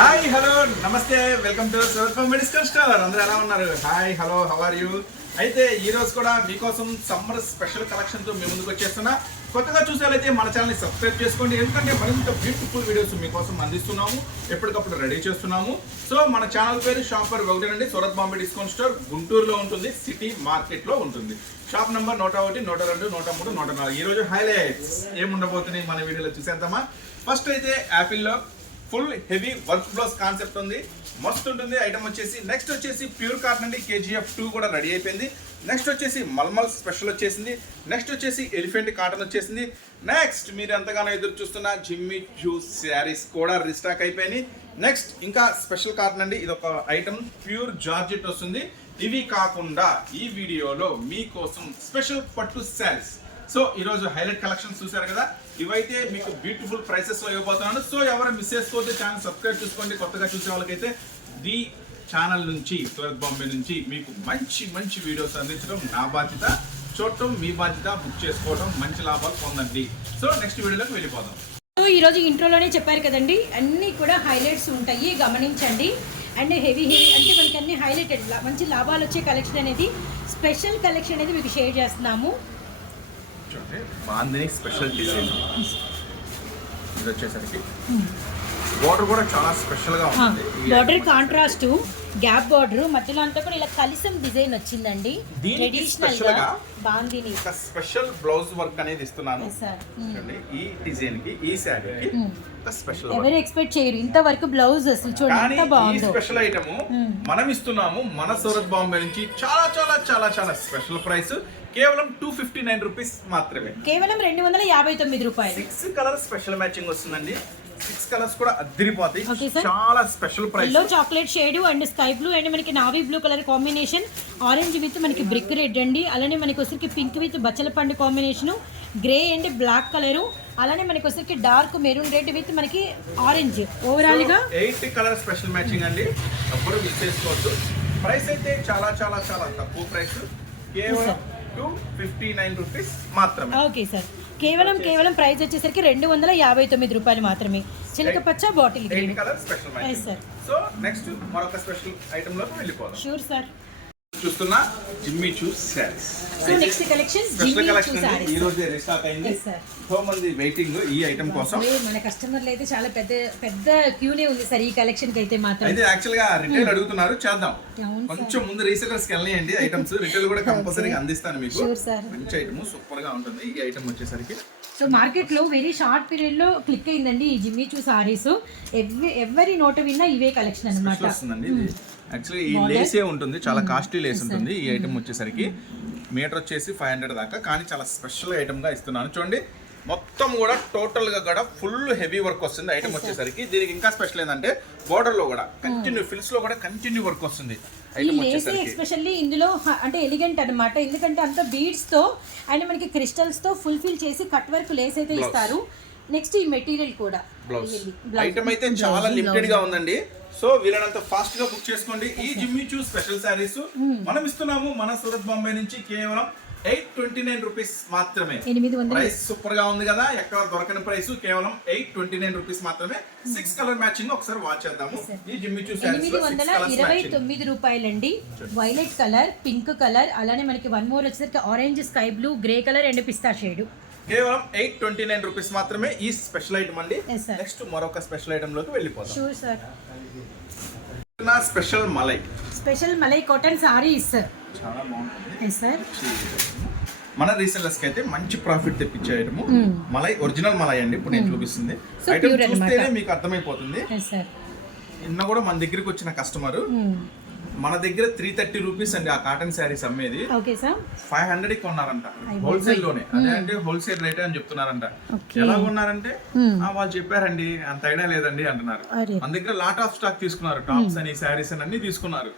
Hi hello నమస్తే welcome to Sarvam medicine store. అందరూ ఎలా ఉన్నారు? Hi hello how are you? అయితే ఈ రోజు కూడా మీకోసం సమ్మర్ స్పెషల్ కలెక్షన్తో మీ ముందుకు వచ్చేస్తున్నా. కొత్తగా చూసేవాళ్ళైతే మన ఛానల్ని సబ్స్క్రైబ్ చేసుకోండి. ఎందుకంటే మరింత బ్యూటిఫుల్ వీడియోస్ మీకోసం అందిస్తున్నాము. ఎప్పటికప్పుడు రెడీ చేస్తున్నాము. సో మన ఛానల్ పేరు షాపర్ ఒకటేనండి. సూరత్ బాంబే డిస్కౌంట్ స్టోర్ గుంటూరులో ఉంటుంది. సిటీ మార్కెట్లో ఉంటుంది. షాప్ నంబర్ నూట ఒకటి నూట రెండు నూట మూడు నూట నాలుగు. ఈ రోజు హైలైట్స్ ఏముండబోతున్నాయి మన వీడియోలో చూసేద్దామా? ఫస్ట్ అయితే యాపిల్లో full heavy work blouse concept ఉంది. మస్తు ఉంటుంది. ఐటమ్ వచ్చేసి నెక్స్ట్ వచ్చేసి ప్యూర్ కాటన్ అండి. కేజీఎఫ్ టూ కూడా రెడీ అయిపోయింది. నెక్స్ట్ వచ్చేసి మల్మల్ స్పెషల్ వచ్చేసింది. నెక్స్ట్ వచ్చేసి ఎలిఫెంట్ కాటన్ వచ్చేసింది. నెక్స్ట్ మీరు ఎంతగానో ఎదురు చూస్తున్న జిమ్మి జ్యూస్ శారీస్ కూడా రీస్టాక్ అయిపోయినాయి. నెక్స్ట్ ఇంకా స్పెషల్ కాటన్ అండి. ఇది ఒక ఐటమ్ ప్యూర్ జార్జెట్ వస్తుంది. ఇవి కాకుండా ఈ వీడియోలో మీకోసం స్పెషల్ పట్టు శారీస్ సో ఈరోజు హైలైట్ కలెక్షన్స్ చూశారు కదా? ఇవైతే మీకు బ్యూటిఫుల్ ప్రైసెస్లో ఇవ్వబోతున్నాను. సో ఎవరు మిస్ చేసుకోవద్దు ఛానల్ సబ్స్క్రైబ్ చేసుకోండి. కొత్తగా చూసే వాళ్ళకైతే ది ఛానల్ నుంచి సూరత్ బాంబే నుంచి మీకు మంచి మంచి వీడియోస్ అందించడం నా బాధ్యత. చూడటం మీ బాధ్యత బుక్ చేసుకోవడం మంచి లాభాలు పొందండి. సో నెక్స్ట్ వీడియోలోకి వెళ్ళిపోదాం. సో ఈరోజు ఇంట్రోలోనే చెప్పారు కదండి అన్నీ కూడా హైలైట్స్ ఉంటాయి గమనించండి. అండ్ హెవీ హెవీ అంటే మనకి అన్ని హైలైటెడ్ మంచి లాభాలు వచ్చే కలెక్షన్ అనేది స్పెషల్ కలెక్షన్ అనేది మీకు షేర్ చేస్తున్నాము. చూడండి. బాందిని స్పెషల్ డిజైన్ ఇది వచ్చేసరికి బార్డర్ కూడా చాలా స్పెషల్గా ఉంటుంది. ఈ బార్డర్ కాంట్రాస్ట్ గ్యాప్ బార్డర్ మధ్యలో అంతా కూడా ఇలా కలిసం డిజైన్ వచ్చిందండి. ట్రెడిషనల్గా బాందిని ఒక స్పెషల్ బ్లౌజ్ వర్క్ అనేది ఇస్తున్నాను. చూడండి ఈ డిజైన్కి ఈ శారీకి స్పెషల్ ఎవరు ఎక్స్పెక్ట్ చేయరు. ఇంతవరకు బ్లౌజ్ అసలు చూడండి ఎంత బాగుందో. స్పెషల్ ఐటమ్ మనం ఇస్తున్నాము మన సూరత్ బాంబే నుంచి చాలా చాలా చాలా చాలా స్పెషల్ ప్రైస్ కేవలం టూ ఫిఫ్టీ నైన్ రూపీస్ మాత్రమే. కేవలం రెండు వందల యాభై తొమ్మిది రూపాయలు. సిక్స్ కలర్ స్పెషల్ మ్యాచింగ్ వస్తుందండి. సిక్స్ కలర్స్ కూడా అద్దరిపోతాయి. చాలా special price yellow chocolate shade and sky blue and మనకి navy blue colour combination orange with మనకి బ్రిక్ రెడ్ అండి. అలానే మనకి వచ్చరికి పింక్ విత్ బచ్చల పండు combination grey and black colour అలానే మనకి వచ్చరికి డార్క్ మెరూన్ రెడ్ విత్ మనకి ఆరెంజ్ ఓవరాల్గా ఎయిట్ కలర్ స్పెషల్ మ్యాచింగ్ అండి. ఎవ్వరు మిస్ చేసుకోవద్దు. ప్రైస్ అయితే చాలా చాలా చాలా తక్కువ ప్రైస్ కేవలం టూ ఫిఫ్టీ నైన్ రూపీస్ మాత్రమే. ఓకే సార్ కేవలం కేవలం ప్రైస్ వచ్చేసరికి రెండు వందల యాభై తొమ్మిది రూపాయలు మాత్రమే. చిలక పచ్చ bottle green colour special sir. So next మరొక స్పెషల్ ఐటమ్లోకి వెళ్ళిపోదాం. షూర్ సార్ చూస్తున్నా Jimmy Choo's sarees. Collection special ఈ రోజే రీస్టాక్ అయింది. మంది వెయిటింగ్ ఈ ఐటమ్ కోసం. మన కస్టమర్లు అయితే చాలా పెద్ద పెద్ద క్యూనే ఉంది సార్ ఈ కలెక్షన్ అయితే మాత్రం. అయితే యాక్చువల్గా రిటైల్ అడుగుతున్నారు చేద్దాం. కొంచెం ముందు రీసెలర్స్కి వెళ్ళనియండి ఐటమ్స్ రిటైల్ కూడా కంపల్సరీగా అందిస్తాను మీకు. మంచి ఐటమ్ సూపర్గా ఉంటుంది ఈ ఐటమ్ వచ్చేసరికి. సో మార్కెట్లో వెరీ షార్ట్ పీరియడ్లో క్లిక్ అయిందండి ఈ జిమ్మి చూ సారీస్ ఎవరి నోట విన్నా ఇవే కలెక్షన్ అనమాట యాక్చువల్లీ ఈ లేసే ఉంటుంది చాలా కాస్ట్లీ లేస్ ఉంటుంది ఈ ఐటమ్ వచ్చేసరికి. మీటర్ వచ్చేసి ఫైవ్ హండ్రెడ్ దాకా కానీ చాలా స్పెషల్ ఐటమ్గా ఇస్తున్నాను. చూడండి మొత్తం కూడా టోటల్గా కూడా ఫుల్ హెవీ వర్క్ వస్తుంది ఐటమ్ వచ్చేసరికి. దీనికి ఇంకా స్పెషల్ ఏంటంటే బోర్డర్లో కూడా కంటిన్యూ ఫిల్స్లో కూడా కంటిన్యూ వర్క్ వస్తుంది ఎస్పెషల్లీ ఇందులో అంటే ఎలిగెంట్ అన్నమాట. ఎందుకంటే అంత బీడ్స్తో అండ్ మనకి క్రిస్టల్స్తో ఫుల్ఫిల్ చేసి కట్ వర్క్ లేస్ అయితే ఇస్తారు. నెక్స్ట్ ఈ మెటీరియల్ కూడా. బ్లౌజ్. ఐటమ్ అయితే చాలా లిమిటెడ్గా ఉందండి. సో వీలైనంత ఫాస్ట్గా బుక్ చేసుకోండి. ఈ జిమ్మి చూ స్పెషల్ శారీస్ మనం ఇస్తున్నాము మన సూరత్ బాంబే నుంచి కేవలం ఎయిట్ ట్వంటీ నైన్ రూపీస్ మాత్రమే. ప్రైస్ సూపర్గా ఉంది కదా ఎక్కడ దొరకని ప్రైస్ కేవలం ఎయిట్ ట్వంటీ నైన్ రూపీస్ మాత్రమే. సిక్స్ కలర్ మ్యాచింగ్ ఒకసారి వాచ్ చేద్దాము. ఈ జిమ్మి ఎనిమిది వందల ఇరవై తొమ్మిది రూపాయలండి. వైలెట్ కలర్ పింక్ కలర్ అలానే మనకి వన్ మోర్ వచ్చేసరికి orange sky blue grey colour and pista shade కేవలం ఎయిట్ ట్వంటీ నైన్ రూపీస్ మాత్రమే ఈ స్పెషల్ ఐటమ్ అండి. నెక్స్ట్ మరొక స్పెషల్ ఐటమ్లోకి షూర్ సార్ నా special malai. Special malai cotton saris చాలా బాగుంటుంది. సార్ మన రీసెల్లర్స్కి అయితే మంచి ప్రాఫిట్ తెప్పించే ఐటమ్ మలై ఒరిజినల్ మలై అండి ఇప్పుడు నేను చూపిస్తుంది. So item. చూస్తేనే మీకు అర్థమైపోతుంది. సార్ నిన్న కూడా మన దగ్గరికి వచ్చిన కస్టమర్ Hmm. మన దగ్గర త్రీ థర్టీ రూపీస్ అండి ఆ కాటన్ శారీస్ అమ్మేది. ఫైవ్ హండ్రెడ్కి కొన్నారంట. హోల్సేల్లోనే అదే అంటే హోల్సేల్ రేట్ అని చెప్తున్నారంట. ఎలా కొన్నారంటే Hmm. "ఆ, వాళ్ళు చెప్పారండి అంత ఐడియా లేదండి అంటున్నారు. మన దగ్గర లాట్ ఆఫ్ స్టాక్ తీసుకున్నారు. టాప్స్ అని శారీస్ అని అన్ని తీసుకున్నారు.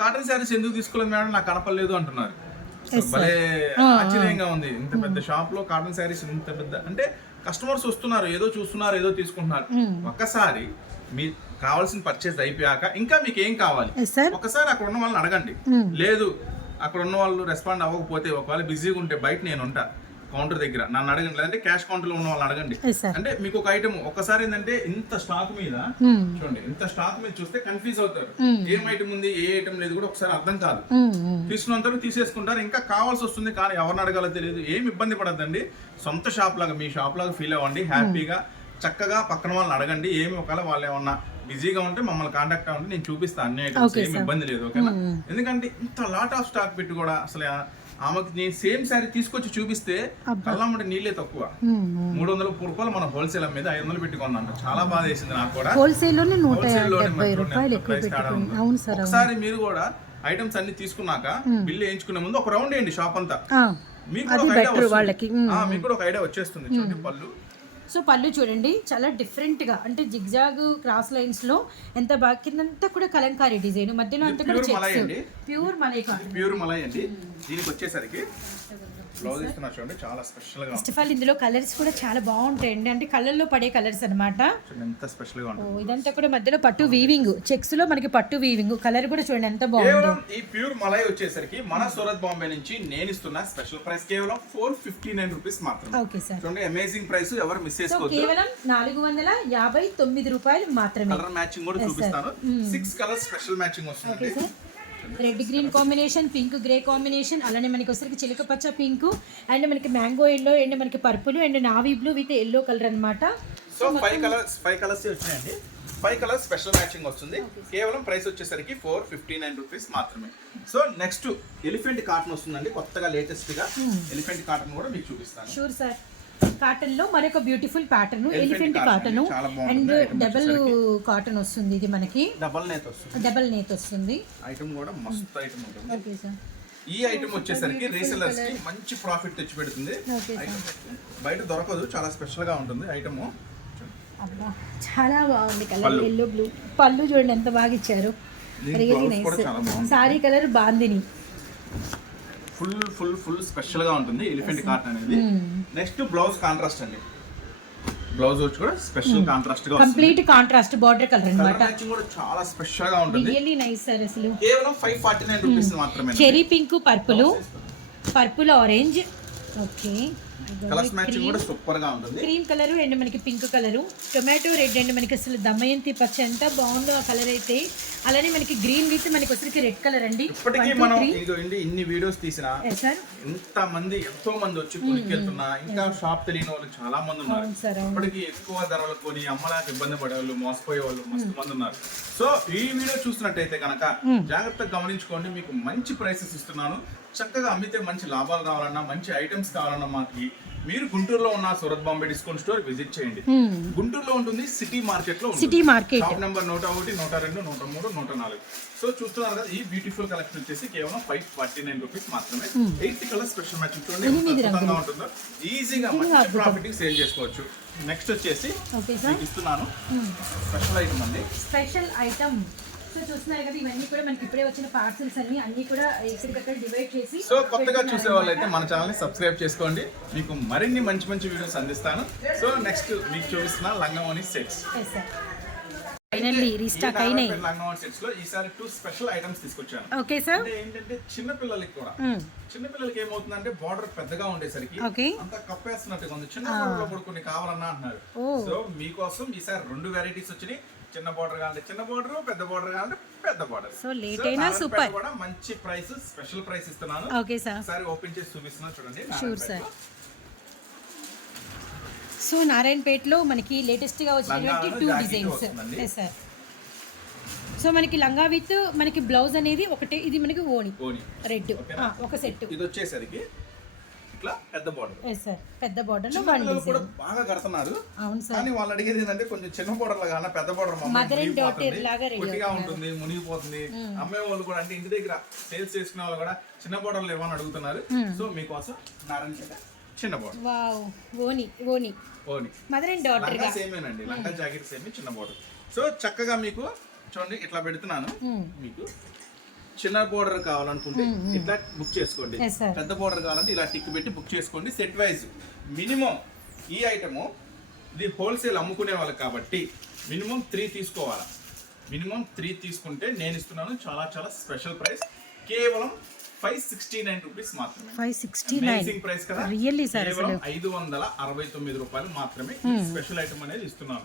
కాటన్ శారీస్ ఎందుకు తీసుకోలేదు మేడం? నాకు కనపడలేదు అంటున్నారు. భలే ఆశ్చర్యంగా ఉంది. ఇంత పెద్ద షాప్లో కాటన్ శారీస్ ఇంత పెద్ద అంటే కస్టమర్స్ వస్తున్నారు ఏదో చూస్తున్నారు ఏదో తీసుకుంటున్నారు. ఒక్కసారి మీ కావాల్సిన పర్చేస్ అయిపోయాక ఇంకా మీకు ఏం కావాలి? ఒకసారి అక్కడ ఉన్న వాళ్ళని అడగండి. లేదు అక్కడ ఉన్న వాళ్ళు రెస్పాండ్ అవ్వకపోతే ఒకవేళ బిజీగా ఉంటే బయట నేను ఉంటా కౌంటర్ దగ్గర. నన్ను అడగండి. లేదంటే క్యాష్ కౌంటర్లో ఉన్న వాళ్ళని అడగండి. అంటే మీకు ఒక ఐటమ్ ఒకసారి ఏంటంటే ఇంత స్టాక్ మీద Hmm. చూడండి ఇంత స్టాక్ మీద చూస్తే కన్ఫ్యూజ్ అవుతారు. ఏం ఐటమ్ ఉంది ఏ ఐటమ్ లేదు కూడా ఒకసారి అర్థం కాదు. తీసుకున్నంత తీసేసుకుంటారు. ఇంకా కావాల్సి వస్తుంది కానీ ఎవరిని అడగాలో తెలియదు. ఏమి ఇబ్బంది పడద్దండి. సొంత షాప్ లాగా మీ షాప్ లాగా ఫీల్ అవ్వండి. హ్యాపీగా చక్కగా పక్కన వాళ్ళని అడగండి ఏమి ఒకవేళ వాళ్ళు ఏమన్నా బిజీగా ఉంటే మమ్మల్ని కాంటాక్ట్ అవ్వండి నేను చూపిస్తాను అన్ని ఐటమ్స్ ఏమి. ఇబ్బంది లేదు ఓకేనా? ఎందుకంటే ఇంత లాట్ ఆఫ్ స్టాక్ పెట్టి కూడా అసలు ఆమెకి నేను సేమ్ శారీ తీసుకొచ్చి చూపిస్తే కళ్ళమ్మటి నీళ్ళే తక్కువ. మూడు వందల రూపాయలు మన హోల్సేల్ మీద ఐదు వందలు పెట్టి కొన్నాను చాలా బాధ వేసింది నాకు కూడా. సార్ ఒకసారి మీరు కూడా ఐటమ్స్ అన్ని తీసుకున్నాక బిల్లు వేయించుకునే ముందు ఒక రౌండ్ వేయండి షాప్ అంతా. మీకు కూడా ఒక ఐడియా వచ్చేస్తుంది. చూడండి పళ్ళు. సో పళ్ళు చూడండి చాలా డిఫరెంట్గా అంటే జిగ్జాగ్ క్రాస్ లైన్స్లో ఎంత బాగా కిందంతా కూడా కలంకారీ డిజైన్ మధ్యలో అంతా కూడా మలై అండి. ప్యూర్ మలై కాదు. ప్యూర్ మలై అండి. దీనికి వచ్చేసరికి బ్లౌజ్ ఇస్తున్నా చూడండి చాలా స్పెషల్గా ఫస్ట్ ఆఫ్ ఆల్ ఇందులో కలర్స్ కూడా చాలా బాగుంటాయండి. అంటే కలర్లో పడే కలర్స్ ఎంత స్పెషల్గా ఓ, ఉంటుంది ఇదంతా కూడా మధ్యలో పట్టు వీవింగ్ చెక్స్లో మనకి పట్టు వీవింగ్ కలర్ కూడా చూడండి ఎంత బాగుందో. ఈ ప్యూర్ మలై వచ్చేసరికి మన సూరత్ బాంబే నుంచి నేను ఇస్తున్న స్పెషల్ ప్రైస్ కేవలం ఫోర్ ఫిఫ్టీ నైన్ రూపీస్ మాత్రమే. ఓకే సార్ చూడండి అమేజింగ్ ప్రైస్ ఎవరు మిస్ సో చేసుకోవద్దు. కేవలం నాలుగు వందల యాభై తొమ్మిది రూపాయలు మాత్రమే. కలర్ మ్యాచింగ్ కూడా చూపిస్తాను. సిక్స్ కలర్ స్పెషల్ మ్యాచింగ్ వస్తుంది red green combination pink grey combination అలానే మనకి వచ్చరికి చిలక పచ్చ పింక్ అండ్ మనకి మ్యాంగో ఎల్లో అండ్ మనకి purple and navy blue with yellow colour అన్నమాట. So five colours five colours వచ్చినాయండి? ఫైవ్ కలర్స్ స్పెషల్ మ్యాచింగ్ వస్తుంది. కేవలం ప్రైస్ వచ్చేసరికి ఫోర్ ఫిఫ్టీ నైన్ రూపీస్ మాత్రమే. సో నెక్స్ట్ ఎలిఫెంట్ కాటన్ వస్తుందండి కొత్తగా లేటెస్ట్గా ఎలిఫెంట్ కాటన్ కూడా మీకు చూపిస్తాను. షూర్ సార్ కాటన్లో మరొక బ్యూటిఫుల్ ప్యాటర్న్ ఎలిఫెంట్ కాటన్ అండి, డబల్ కాటన్ వస్తుంది ఇది మనకి. డబల్ నేత వస్తుంది. డబల్ నేత్ వస్తుంది. ఐటమ్ కూడా మస్తు ఐటమ్ ఉంటుంది. ఓకే సార్ ఈ ఐటమ్ వచ్చేసరికి రీసెలర్స్కి మంచి ప్రాఫిట్ తెచ్చి పెడుతుంది. బయట దొరకదు చాలా స్పెషల్గా ఉంటుంది ఐటమ్ చాలా బాగుంది కలర్. ఎల్లో బ్లూ పళ్ళు చూడండి ఎంత బాగా ఇచ్చారు. Sari colour bandhani. Full full full స్పెషల్గా ఉంటుంది ఎలిఫెంట్ కాటన్ అనేది. నెక్స్ట్ బ్లౌజ్ కాంట్రాస్ట్ అండి. బ్లౌజ్ వచ్చి కూడా స్పెషల్ కాంట్రాస్ట్గా వస్తుంది. కంప్లీట్ కాంట్రాస్ట్ బార్డర్ కలర్ అన్నమాట. మ్యాచింగ్ కూడా చాలా స్పెషల్గా ఉంటుంది. రియల్లీ నైస్ సార్ అసలు. కేవలం ఫైవ్ ఫార్టీ నైన్ రూపీస్ మాత్రమే cherry pink purple purple orange okay colours matching కూడా సూపర్గా ఉంటుంది. క్రీమ్ కలర్ అండ్ మనకి pink colour tomato red and మనకి అసలు దమయంతి పచ్చ ఎంత బాగుందో ఆ కలర్ అయితే. అలానే మనకి గ్రీన్ విత్ మనకి వచ్చరికి రెడ్ కలర్ అండి. ఇప్పటికీ మనం ఇదిగోండి ఇన్ని వీడియోస్ తీసినా ఇంత మంది ఎంతో మంది వచ్చి కొనుక్కెళ్తున్నా ఇంకా షాప్ తెలియని వాళ్ళు చాలా మంది ఉన్నారు ఇప్పటికి ఎక్కువ ధరలు కొని అమ్మడానికి ఇబ్బంది పడే వాళ్ళు మోసపోయే వాళ్ళు మస్తు మంది ఉన్నారు. సో ఈ వీడియో చూసినట్టయితే కనుక జాగ్రత్తగా గమనించుకోండి మీకు మంచి ప్రైసెస్ ఇస్తున్నాను. చక్కగా అమ్మితే మంచి లాభాలు రావాలన్నా మంచి ఐటమ్స్ కావాలన్నా మాకు మీరు గుంటూరులో ఉన్న Surat Bombay discount store visit చేయండి. గుంటూరులో ఉంటుంది సిటీ మార్కెట్లో. City market. షాప్ నెంబర్ నూట ఒకటి నూట రెండు నూట మూడు నూట నాలుగు. సో చూస్తున్నారు కదా ఈ బ్యూటిఫుల్ కలెక్షన్ వచ్చేసి కేవలం ఫైవ్ ఫార్టీ నైన్ రూపీస్ మాత్రమే ఎయిట్ కలర్ స్పెషల్ మ్యాచ్ చూడండి ఉంటుందో ఈజీగా మంచి ప్రాఫిట్ సేల్ చేసుకోవచ్చు. నెక్స్ట్ వచ్చేసి ఇస్తున్నాను. స్పెషల్ ఐటమ్ అండి. స్పెషల్ ఐటమ్ సో చూస్తున్నారు కదా ఇవన్నీ కూడా మనకి ఇప్పుడే వచ్చిన పార్సల్స్ అన్ని అన్ని కూడా ఎక్కడికక్కడ డివైడ్ చేసి సో కొత్తగా చూసే వాళ్ళైతే మన ఛానల్ని సబ్స్క్రైబ్ చేసుకోండి. మీకు మరిన్ని మంచి మంచి వీడియోస్ అందిస్తాను. సో నెక్స్ట్ మీకు చూపిస్తున్న లంగమోని సెట్స్ ఫైనల్లీ రీస్టాక్ అయినాయి. ఈసారి టూ స్పెషల్ ఐటమ్స్ తీసుకొచ్చాను. ఓకే సార్ అంటే ఏంటంటే చిన్న పిల్లలకి కూడా. చిన్న పిల్లలకి ఏమవుతుందంటే బార్డర్ పెద్దగా ఉండేసరికి అంత కప్పేస్తున్నట్టుగా ఉంది. చిన్న కొన్ని కావాలన్నా అంటున్నారు. సో మీకోసం ఈసారి రెండు వెరైటీస్ వచ్చినాయి. చిన్న బార్డర్ కావాలంటే చిన్న బార్డర్ పెద్ద బార్డర్ కావాలంటే పెద్ద బార్డర్ సో లేట్ అయినా సూపర్ కూడా మంచి ప్రైస్ స్పెషల్ ప్రైస్ ఇస్తున్నాను. ఓకే సార్ ఒకసారి ఓపెన్ చేసి చూపిస్తున్నాను చూడండి. Sir. నారాయణపేటలో. సో నారాయణపేటలో మనకి లేటెస్ట్గా వచ్చినటువంటి టూ డిజైన్స్. సార్ సో మనకి లంగా విత్ మనకి బ్లౌజ్ అనేది ఒకటే ఇది మనకి ఓణి. ఓని రెడ్? ఒక సెట్ ఇది వచ్చేసరికి ఇట్లా పెద్ద బార్డర్ పెద్ద బార్డర్ కూడా బాగా కడుతున్నారు. అవును సార్ కానీ వాళ్ళు అడిగేది ఏంటంటే కొంచెం చిన్న బోర్డర్ లాగా పెద్ద బోర్డర్ పొట్టిగా ఉంటుంది మునిగిపోతుంది. అమ్మే వాళ్ళు కూడా అంటే ఇంటి దగ్గర సేల్స్ చేసుకునే వాళ్ళు కూడా చిన్న బోర్డర్లు ఇవ్వని అడుగుతున్నారు. సో మీకోసం నారాయణ చిన్న బోర్డర్ వావ్ ఓని ఓని. ఓని. మదర్ అండ్ డాటర్ లంగా గా? సేమేనండి. లంగా జాకెట్ సేమ్ చిన్న బోర్డర్ సో చక్కగా మీకు చూడండి ఇట్లా పెడుతున్నాను. మీకు చిన్న బోర్డర్ కావాలనుకుంటే ఇట్లా బుక్ చేసుకోండి. పెద్ద బోర్డర్ కావాలంటే ఇలా టిక్ పెట్టి బుక్ చేసుకోండి. సెట్ వైజ్ మినిమం ఈ ఐటము ఇది హోల్సేల్ అమ్ముకునే వాళ్ళకి కాబట్టి మినిమం త్రీ తీసుకోవాలా. మినిమం త్రీ తీసుకుంటే నేను ఇస్తున్నాను. చాలా చాలా స్పెషల్ ప్రైస్ కేవలం ఫైవ్ సిక్స్టీ నైన్ రూపీస్ మాత్రమే. ఫైవ్ సిక్స్టీ నైన్ ప్రైస్ కదా. రియల్లీ సార్ కేవలం ఐదు వందల అరవై తొమ్మిది రూపాయలు మాత్రమే స్పెషల్ ఐటమ్ అనేది ఇస్తున్నాను.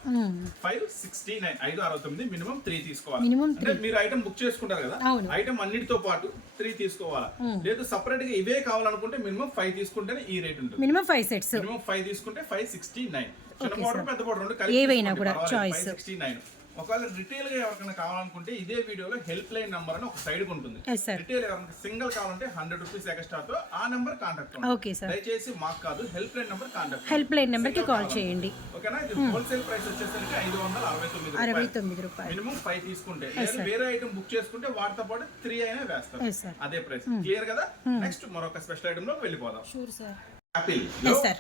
ఫైవ్ సిక్స్టీ నైన్ ఐదు అరవై తొమ్మిది మినిమం త్రీ తీసుకోవాలి. అంటే మీరు ఐటమ్ బుక్ చేసుకుంటారు కదా. ఐటమ్ అన్నిటితో పాటు త్రీ తీసుకోవాలా? లేదు సపరేట్గా ఇవే కావాలనుకుంటే మినిమం ఫైవ్ తీసుకుంటేనే ఈ రేట్ ఉంటుంది. Minimum five sets minimum five తీసుకుంటే ఫైవ్ సిక్స్టీ నైన్ చిన్న పౌడర్ పెద్ద పౌడర్ రెండు ఏవైనా కూడా, choice. సిక్స్టీ నైన్ ఒకవేళ రిటైల్గా ఎవరికైనా కావాలనుకుంటే ఇదే వీడియోలో హెల్ప్ లైన్ నంబర్ అని ఒక సైడ్ ఉంటుంది. రిటైల్ ఎవరైనా సింగిల్ కావాలంటే హండ్రెడ్ రూపీస్ ఎక్స్ట్రా తో ఆ నెంబర్ కాంటాక్ట్ ఓకే సార్ దయచేసి మాకు కాదు help line number contact help line నెంబర్కి కాల్ చేయండి. ఓకేనా? ఇది హోల్సేల్ ప్రైస్ వచ్చేసరికి ఐదు వందల అరవై తొమ్మిది అరవై రూపాయలు తొమ్మిది రూపాయలు. మినిమం ఫైవ్ తీసుకుంటే. వేరే ఐటమ్ బుక్ చేసుకుంటే వాటితో పాటు త్రీ అయినా సార్ అదే ప్రైస్ క్లియర్ కదా? నెక్స్ట్ మరొక స్పెషల్ ఐటమ్లోకి వెళ్ళిపోదాం. Sure sir apple.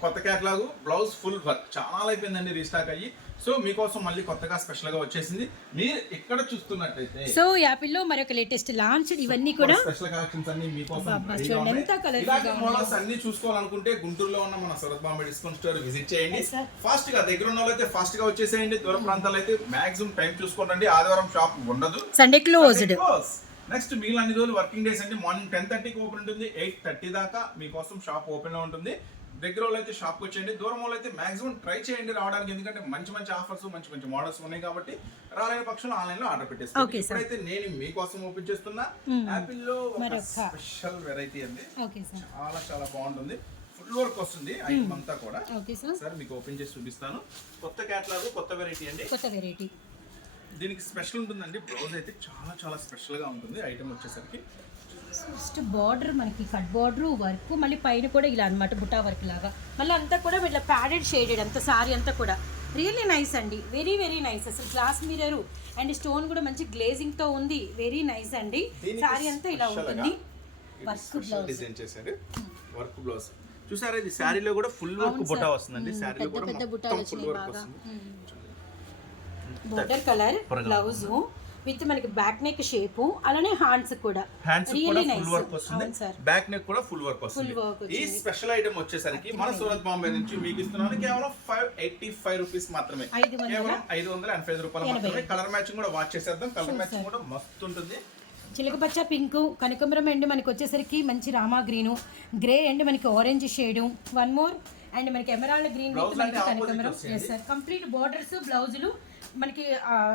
కొత్త కేటలాగ్ బ్లౌజ్ ఫుల్ వర్క్ చాలా అయిపోయిందండి రీస్టాక్ అయ్యి. సో మీకోసం మళ్ళీ కొత్తగా స్పెషల్గా వచ్చేసింది. మీరు ఇక్కడ చూస్తున్నట్టయితే సో యాపిల్లో మరొక లేటెస్ట్ లాంచ్ ఇవన్నీ కూడా స్పెషల్ కలెక్షన్స్ అన్ని మీకోసం మోడల్స్ అన్ని చూసుకోవాలనుకుంటే గుంటూరులో ఉన్న మన Surat Bombay discount store visit చేయండి. ఫాస్ట్గా దగ్గర ఉన్న వాళ్ళైతే ఫాస్ట్గా వచ్చేసేయండి. దూర ప్రాంతాలు అయితే మాక్సిమం టైం చూసుకోండి. ఆదివారం షాప్ ఉండదు. సండే క్లోజ్డ్ నెక్స్ట్ మిగిలిన అన్ని రోజులు వర్కింగ్ డేస్ అంటే మార్నింగ్ టెన్ థర్టీకి ఓపెన్ ఉంటుంది ఎయిట్ థర్టీ దాకా మీకోసం షాప్ ఓపెన్లో ఉంటుంది. దగ్గర వాళ్ళు అయితే షాప్కి వచ్చేయండి దూరం వాళ్ళు అయితే మాక్సిమం ట్రై చేయండి రావడానికి ఎందుకంటే మంచి మంచి ఆఫర్స్ మంచి మంచి మోడల్స్ ఉన్నాయి కాబట్టి రాలేని పక్షంలో ఆన్లైన్లో ఆర్డర్ పెట్టేస్తాను. ఇప్పుడైతే నేను మీకోసం ఓపెన్ చేస్తున్నా. యాపిల్లో ఒక మరొక. స్పెషల్ వెరైటీ అండి. చాలా చాలా బాగుంటుంది. ఫుల్ వర్క్ వస్తుంది ఐటమ్ అంతా కూడా. సార్ మీకు ఓపెన్ చేసి చూపిస్తాను. కొత్త క్యాట్లాగ్ కొత్త వెరైటీ అండి. కొత్త వెరైటీ దీనికి స్పెషల్ ఉంటుందండి. బ్లౌజ్ అయితే చాలా చాలా స్పెషల్గా ఉంటుంది. ఐటమ్ వచ్చేసరికి. ఫస్ట్ బార్డర్ మనకి కట్ బార్డర్ వర్క్ మళ్ళీ పైన కూడా ఇలా అన్నమాట బుటా వర్క్ లాగా. మళ్ళీ అంతా కూడా ఇట్లా ప్యాడెడ్ షేడెడ్ అంత సారీ అంతా కూడా. రియల్లీ నైస్ అండి. వెరీ వెరీ నైస్ అసలు గ్లాస్ మిరర్ అండ్ స్టోన్ కూడా మంచి గ్లేజింగ్తో ఉంది. వెరీ నైస్ అండి. సారీ అంతా ఇలా ఉంటుంది. వర్క్ బ్లౌజ్ డిజైన్ చేశారు. వర్క్ బ్లౌజ్ చూసారా ఇది? శారీలో కూడా ఫుల్ వర్క్ బుటా. వస్తుందండి. శారీలో కూడా మొత్తం ఫుల్ వర్క్ వస్తుంది. Border colour. బ్లౌజ్ విత్ మనకి బ్యాక్ నెక్ షేప్ అలానే హ్యాండ్స్ కూడా. హ్యాండ్స్ కూడా ఫుల్ వర్క్ వస్తుంది. బ్యాక్ నెక్ కూడా ఫుల్ వర్క్ వస్తుంది. ఈ స్పెషల్ ఐటమ్ వచ్చేసరికి మన సూరత్ బాంబే నుంచి మీకు ఇస్తున్నాను కేవలం ఫైవ్ ఎయిటీ ఫైవ్ రూపీస్ మాత్రమే కేవలం ఐదు వందల ఎనభై ఐదు రూపాయలు మాత్రమే. కలర్ మ్యాచింగ్ కూడా వాచ్ చేసేద్దాం. కలర్ మ్యాచింగ్ కూడా మస్తు ఉంటుంది. చిలకపచ్చ పింక్ కనకమరం ఎండ్ మనకి వచ్చేసరికి మంచి రామా గ్రీను గ్రే ఎండ్ మనకి orange shade one more and మనకి emerald green sir complete borders బ్లౌజులు మనకి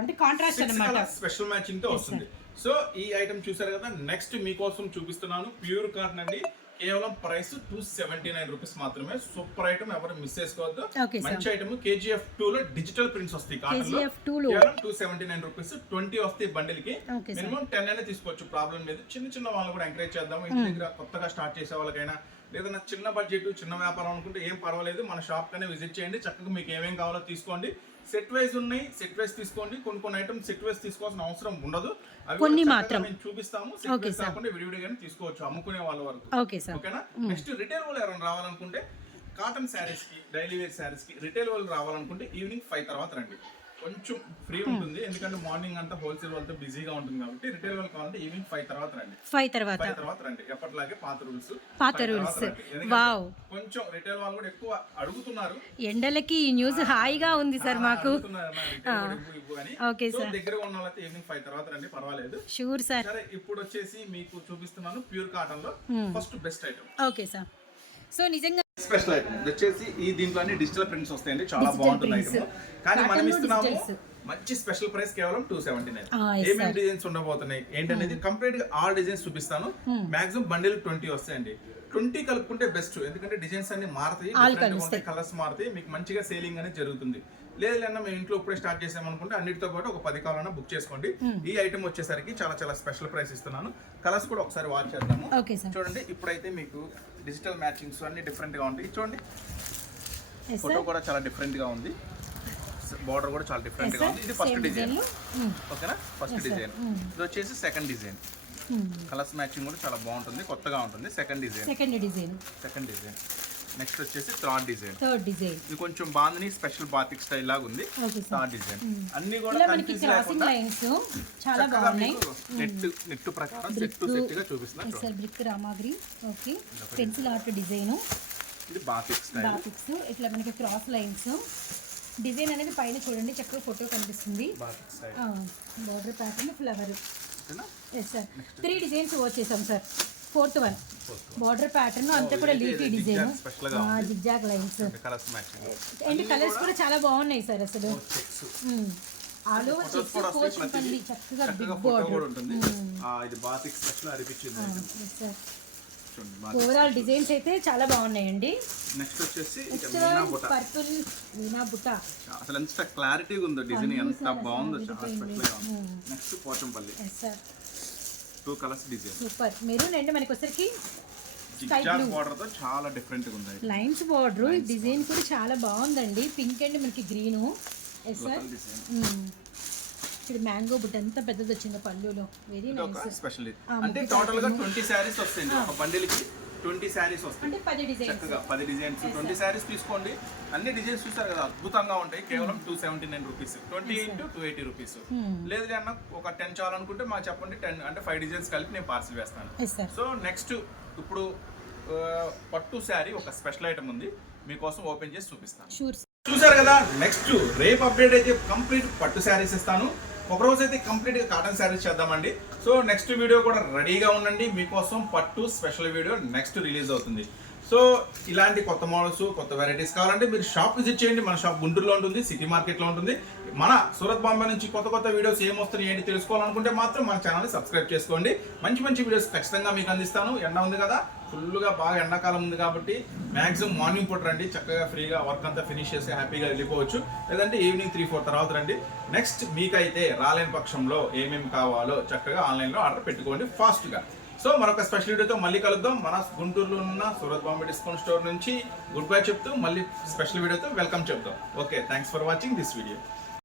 అంటే కాంట్రాస్ట్ అనమాట స్పెషల్ మ్యాచింగ్తో వస్తుంది. సో ఈ ఐటమ్ చూసారు కదా నెక్స్ట్ మీకోసం చూపిస్తున్నాను. ప్యూర్ కాటన్ అండి. కేవలం price two seventy nine rupees మాత్రమే. సూపర్ ఐటమ్ ఎవరు మిస్ చేసుకోవద్దు. మంచి ఐటమ్ కేజీఎఫ్ టూ లో డిజిటల్ ప్రింట్స్ వస్తాయి కాటన్లో. KGF 2 లో. కేవలం two seventy nine rupees twenty వస్తాయి బండిల్కి. మినిమం టెన్ అయినా తీసుకోవచ్చు ప్రాబ్లం లేదు. చిన్న చిన్న వాళ్ళని కూడా ఎంకరేజ్ చేద్దాం ఇంటి దగ్గర కొత్తగా స్టార్ట్ చేసే వాళ్ళకైనా లేదన్నా చిన్న బడ్జెట్ చిన్న వ్యాపారం అనుకుంటే ఏం పర్వాలేదు. మన షాప్ కనే విజిట్ చేయండి. చక్కగా మీకు ఏమేం కావాలో తీసుకోండి. సెట్ వైజ్ ఉన్నాయి సెట్ వైజ్ తీసుకోండి. కొన్ని కొన్ని ఐటమ్స్ సెట్ వైజ్ తీసుకోవాల్సిన అవసరం ఉండదు. కొన్ని మాత్రం. మేము చూపిస్తాము. Set wise. కాకుండా విడివిడిగానే తీసుకోవచ్చు అమ్ముకునే వాళ్ళ వరకు. Okay sir. ఓకేనా? నెక్స్ట్ రిటైల్ వాళ్ళు ఎవరైనా రావాలనుకుంటే కాటన్ శారీస్కి డైలీ వేర్ శారీస్కి రిటైల్ వాళ్ళు రావాలనుకుంటే ఈవినింగ్ ఫైవ్ తర్వాత రండి. కొంచెం ఫ్రీ ఉంటుంది. ఎందుకంటే మార్నింగ్ అంతా హోల్సేల్ వాళ్ళతో బిజీగా ఉంటుంది కాబట్టి రిటైల్ వాళ్ళు కావాలంటే ఈవినింగ్ ఫైవ్ తర్వాత రండి. ఫైవ్ తర్వాత. ఫైవ్ తర్వాత రండి. ఎప్పటిలాగే పాత రూల్స్ పాత rules. వావ్. కొంచెం రిటైల్ వాళ్ళు కూడా ఎక్కువ అడుగుతున్నారు. ఎండలకి ఈ న్యూస్ హాయిగా ఉంది సార్ మాకు. ఓకే సార్ దగ్గర ఉన్న వాళ్ళైతే ఈవినింగ్ ఫైవ్ తర్వాత రండి. పర్వాలేదు. షూర్ సరే ఇప్పుడు వచ్చేసి మీకు చూపిస్తున్నాను ప్యూర్ కాటన్లో first best item okay sir so నిజంగా స్పెషల్ ఐటమ్. వచ్చేసి ఈ దీంట్లో అన్ని డిజిటల్ ప్రింట్స్ వస్తాయండి. చాలా బాగుంటుంది. ఐటమ్ కానీ మనం ఇస్తున్నాము. మంచి స్పెషల్ ప్రైస్ కేవలం టూ సెవెంటీ నైన్ ఏమేమి. డిజైన్స్ ఉండబోతున్నాయి? ఏంటనేది కంప్లీట్గా ఆల్ డిజైన్స్ చూపిస్తాను. మాక్సిమం బండిల్ ట్వంటీ వస్తాయండి. ట్వంటీ కలుపుకుంటే బెస్ట్ ఎందుకంటే డిజైన్స్ అన్ని మారుతాయి. కలర్స్ మారుతాయి. మీకు మంచిగా సేలింగ్ అనేది జరుగుతుంది. లేదన్నా మేము ఇంట్లో ఇప్పుడే స్టార్ట్ చేసామనుకుంటే అన్నిటితో పాటు ఒక పది కావాలన్నా బుక్ చేసుకోండి. ఈ ఐటమ్ వచ్చేసరికి చాలా చాలా స్పెషల్ ప్రైస్ ఇస్తున్నాను. కలర్స్ కూడా ఒకసారి వాచ్ చేద్దాము. చూడండి ఇప్పుడైతే మీకు డిజిటల్ మ్యాచింగ్స్ అన్ని డిఫరెంట్గా ఉంటాయి. చూడండి. ఫోటో కూడా చాలా డిఫరెంట్గా ఉంది. బార్డర్ కూడా చాలా డిఫరెంట్ ఎస్గా సార్ ఉంది. ఇది ఫస్ట్ డిజైన్ ఓకేనా ఫస్ట్. డిజైన్ ఇది వచ్చేసి సెకండ్ డిజైన్ కలర్స్ మ్యాచింగ్ కూడా చాలా బాగుంటుంది. కొత్తగా ఉంటుంది. Second design second design second design next వచ్చేసి థర్డ్ డిజైన్ థర్డ్ డిజైన్ ఇది కొంచెం బాగుంది స్పెషల్ బాతిక్ స్టైల్ లాగా ఉంది. సార్ థర్డ్ డిజైన్ అన్ని కూడా మనకి కన్ఫ్యూజ్ క్రాసింగ్ లేకుండా లైన్స్ చాలా బాగున్నాయి. నెట్ నెట్ ప్రకారం సెట్ బ్రిక్ సెట్గా చూపిస్తున్నా. ఎస్ఆర్ బ్రిక్ రామాగ్రి. ఓకే పెన్సిల్ ఆర్ట్ డిజైన్ ఇది బాతిక్ స్టైల్ బాటిక్స్ ఇట్లా మనకి క్రాస్ లైన్స్ డిజైన్ అనేది పైన చూడండి. చక్కగా ఫోటో కనిపిస్తుంది. Border pattern flower yes sir three designs వచ్చేసాం sir fourth one. Border pattern అంతా కూడా ఇది- లీఫీ ఇది design. Zigzag lines and colours కూడా చాలా బాగున్నాయి సార్ అసలు. చెక్స్ ఆల్ ఓవర్ కూడా ప్రతిదీ. పోచంపల్లి చక్కగా బిగ్ కూడా బార్డర్ ఆ, ఇది బాతిక్ స్పెషల్ అనిపించింది సార్ ఓవరాల్ డిజైన్స్ అయితే చాలా బాగున్నాయండి. నెక్స్ట్ వచ్చేసి పర్పుల్ మీనా బుట్ట. అసలు ఎంత క్లారిటీగా ఉందో డిజైన్ ఎంత బాగుందో చాలా అదిరిపోయింది. స్పెషల్గా ఉంది. Next Pochampally. Yes sir two colours design. Super. Maroon and మనకి వచ్చరికి జిగ్జాగ్ బార్డర్తో చాలా డిఫరెంట్గా ఉంది లైన్స్ బార్డర్ డిజైన్ కూడా చాలా బాగుందండి. పింక్ అండ్ మనకి గ్రీను. ఎస్ సార్ ఇప్పుడు మ్యాంగో బుట్ట ఎంత పెద్దది వచ్చిందో పళ్ళులో వెరీ నైస్ స్పెషల్ అంటే టోటల్గా ఒక బండిల్కి ట్వంటీ శారీస్ వస్తాయి. అంటే పది డిజైన్స్. చక్కగా పది డిజైన్స్. ట్వంటీ శారీస్ తీసుకోండి. అన్ని డిజైన్స్ చూసారు కదా అద్భుతంగా ఉంటాయి. కేవలం two seventy nine rupees twenty into two eighty rupees లేదు అన్న ఒక టెన్ చాలనుకుంటే మాకు చెప్పండి టెన్ అంటే ఫైవ్ డిజైన్స్ కలిపి నేను పార్సిల్ వేస్తాను. సో నెక్స్ట్ ఇప్పుడు పట్టు శారీ ఒక స్పెషల్ ఐటమ్ ఉంది. మీకోసం ఓపెన్ చేసి చూపిస్తాను. చూసారు కదా నెక్స్ట్ రేపు అప్డేట్ అయితే కంప్లీట్ పట్టు శారీస్ ఇస్తాను. ఒక రోజు అయితే కంప్లీట్ కాటన్ శారీస్ చేద్దామండి. సో నెక్స్ట్ వీడియో కూడా రెడీగా ఉండండి. మీకోసం పట్టు స్పెషల్ వీడియో నెక్స్ట్ రిలీజ్ అవుతుంది. సో ఇలాంటి కొత్త మోడల్స్ కొత్త వెరైటీస్ కావాలంటే మీరు షాప్ విజిట్ చేయండి. మన షాప్ గుంటూరులో ఉంటుంది సిటీ మార్కెట్లో ఉంటుంది. మన సూరత్ బాంబే నుంచి కొత్త కొత్త వీడియోస్ ఏం వస్తున్నాయి ఏంటి తెలుసుకోవాలనుకుంటే మాత్రం మన ఛానల్ని సబ్స్క్రైబ్ చేసుకోండి. మంచి మంచి వీడియోస్ ఖచ్చితంగా మీకు అందిస్తాను. ఎండ ఉంది కదా ఫుల్గా బాగా ఎండాకాలం ఉంది కాబట్టి మాక్సిమం మార్నింగ్ పూట రండి చక్కగా ఫ్రీగా వర్క్ అంతా ఫినిష్ చేసి హ్యాపీగా వెళ్ళిపోవచ్చు. లేదంటే ఈవినింగ్ త్రీ ఫోర్ తర్వాత రండి. నెక్స్ట్ మీకైతే రాలేని పక్షంలో ఏమేమి కావాలో చక్కగా ఆన్లైన్లో ఆర్డర్ పెట్టుకోండి ఫాస్ట్గా. సో మరొక స్పెషల్ వీడియోతో మళ్ళీ కలుద్దాం. మన గుంటూరులో ఉన్న సూరత్ బాంబే డిస్కౌంట్ స్టోర్ నుంచి గుడ్ బై చెప్తూ మళ్ళీ స్పెషల్ వీడియోతో వెల్కమ్ చెప్తాం. Okay thanks for watching this video